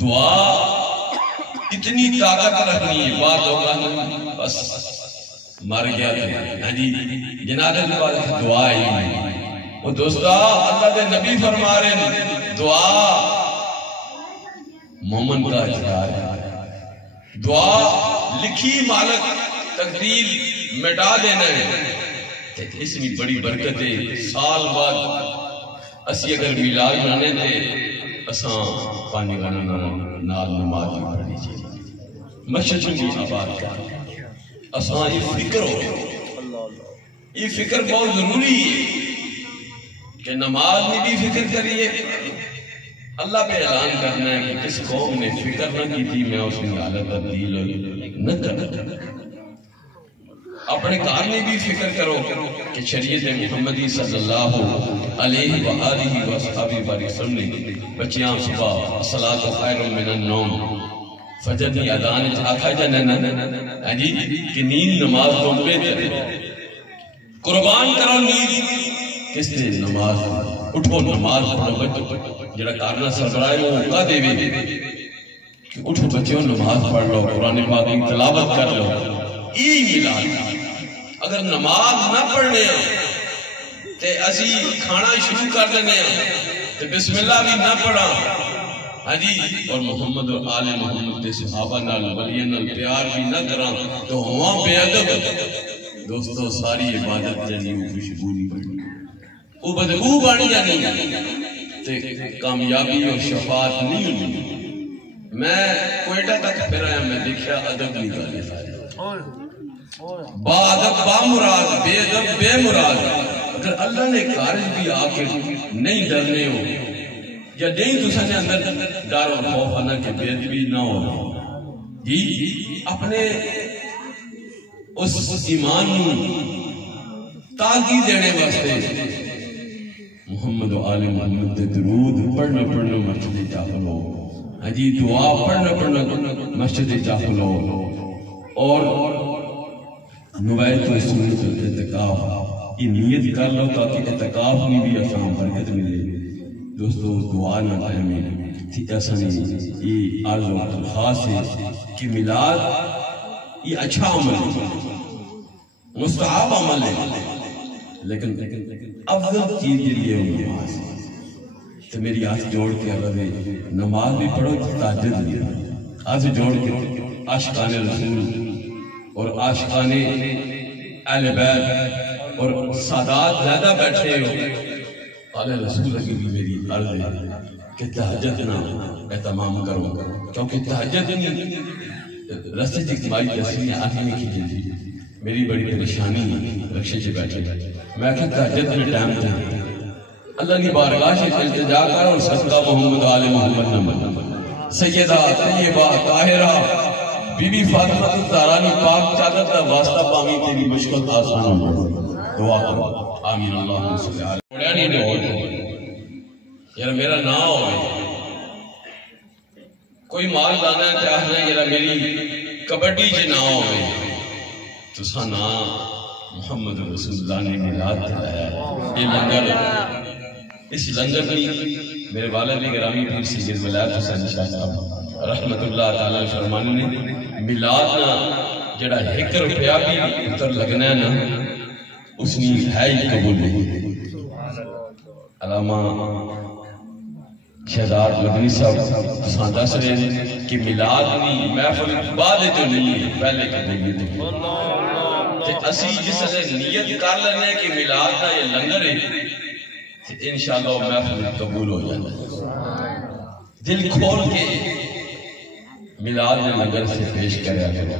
دعا اتنی طاقت رکھنی ہے، بات ہوگا بس مر گیا تھا جنازے کے بعد دعا ہی نہیں۔ وہ دوستا اللہ دے نبی فرما رہے ہیں دعا مومن کا اختیار ہے، دعا لکھی مالک تقدیر مٹا دینا ہے، اس میں بڑی برکت ہے۔ سال بعد اسی اگر میلاد منانے تھے اساں پانی گانا نال نماز بھی پڑھنی چاہیے، مسجد بھی آباد کرنا، اساں یہ فکر ہو، یہ فکر بہت ضروری ہے کہ نماز میں بھی فکر کریے۔ اللہ پہ اعلان کرنا ہے کہ جس قوم نے فکر نہ کی تھی میں اس میں حالت تبدیل نہ کرنا۔ اپنے کار میں بھی فکر کرو کہ شریعت محمدی صلی اللہ علیہ وآلہ وسلم نے بچیاں صبح الصلاۃ خیر من النوم فجر کی اذان آکھا جانا کہ نیند نماز تو بہتر ہے، قربان کرو نیند کس نے نماز، اٹھو نماز پڑھو بچو، جڑا کارنا سربراہ وہ موقع دے کہ اٹھو بچوں نماز پڑھ لو، قرآن پاک کی تلاوت کر لو، ای ملاد۔ اگر نماز نہ پڑھنے تے اسی کھانا شروع کر دینے تے بسم اللہ بھی نہ پڑھا اور محمد و آل محمد تے صحابہ نال ولیاں نال پیار بھی نہ کرا تو ہوا بے ادب۔ دوستو ساری عبادت جانی وہ خوشبو نہیں پڑی، وہ بدبو بن جانی تے کامیابی اور شفاعت نہیں ہوئی۔ میں کوئٹہ تک پھر آیا، میں دیکھا ادب نہیں کرنے سارے، با ادب با مراد، بے ادب بے مراد۔ اگر اللہ نے کارج بھی آکر نہیں ڈرنے ہو یا نہیں دوسرے نے اندر ڈر اور خوف آنا کہ بے ادبی نہ ہو جی، اپنے اس ایمان تاکی دینے واسطے محمد و آل محمد دے درود پڑھنا مسجد داخلو، دعا پڑھنا مسجد داخلو، اور نوائت و سنت اعتکاف یہ نیت کر لو تاکہ اعتکاف میں بھی آسان برکت ملے۔ دوستو دعا نہ ہمیں ایسا نہیں، یہ عرض و خاص ہے کہ میلاد یہ اچھا عمل ہے، مستحب عمل ہے، لیکن افضل چیز یہ ہے نماز۔ تو میری ہاتھ جوڑ کے عرض ہے نماز بھی پڑھو تہجد بھی، ہاتھ جوڑ کے عاشقان رسول اور عاشقان اہل بیت اور سادات زیادہ بیٹھے ہو، آل رسول کی بھی میری عرض ہے کہ تہجد نہ اہتمام کرو، کیونکہ تہجد نہیں رستے اجتماعی تسلیح آنکھ نہیں کھیجیں جی، میری بڑی پریشانی رکشے سے بیٹھے، میں کہ تہجد میں ٹائم دے اللہ کی بارگاہ سے التجا کر اور صدقہ محمد آل محمد نمبر سیدہ طیبہ طاہرہ بی بی فاطمہ الزہرا پاک چادر کا واسطہ پامی تیری مشکل آسان ہو، دعا کرو آمین اللہم صلی اللہ علیہ وسلم۔ یار میرا نہ ہوئے کوئی مال لانا چاہتا ہے، یار میری کبڈی جی نہ ہوئے تو سانا محمد رسول اللہ نے میلاد دلایا ہے۔ یہ لنگر، اس لنگر میں میرے والد گرامی پیر سید ولایت حسین شاہ صاحب رحمت اللہ تعالیٰ فرمانے نے میلاد نا جڑا 1 روپیہ بھی اتر لگنا ہے نا اس نے ہے ہی قبول نہیں۔ علامہ شہزاد مدنی صاحب ساندہ سے کہ میلاد نہیں محفل بعد جو نہیں ہے پہلے قبولیت ہے۔ اسی جس سے نیت کر لینے کہ میلاد کا یہ لنگر ہے انشاءاللہ محفل قبول ہو جانا ہے۔ دل کھول کے میلاد میں لنگر سے پیش کریا کرو۔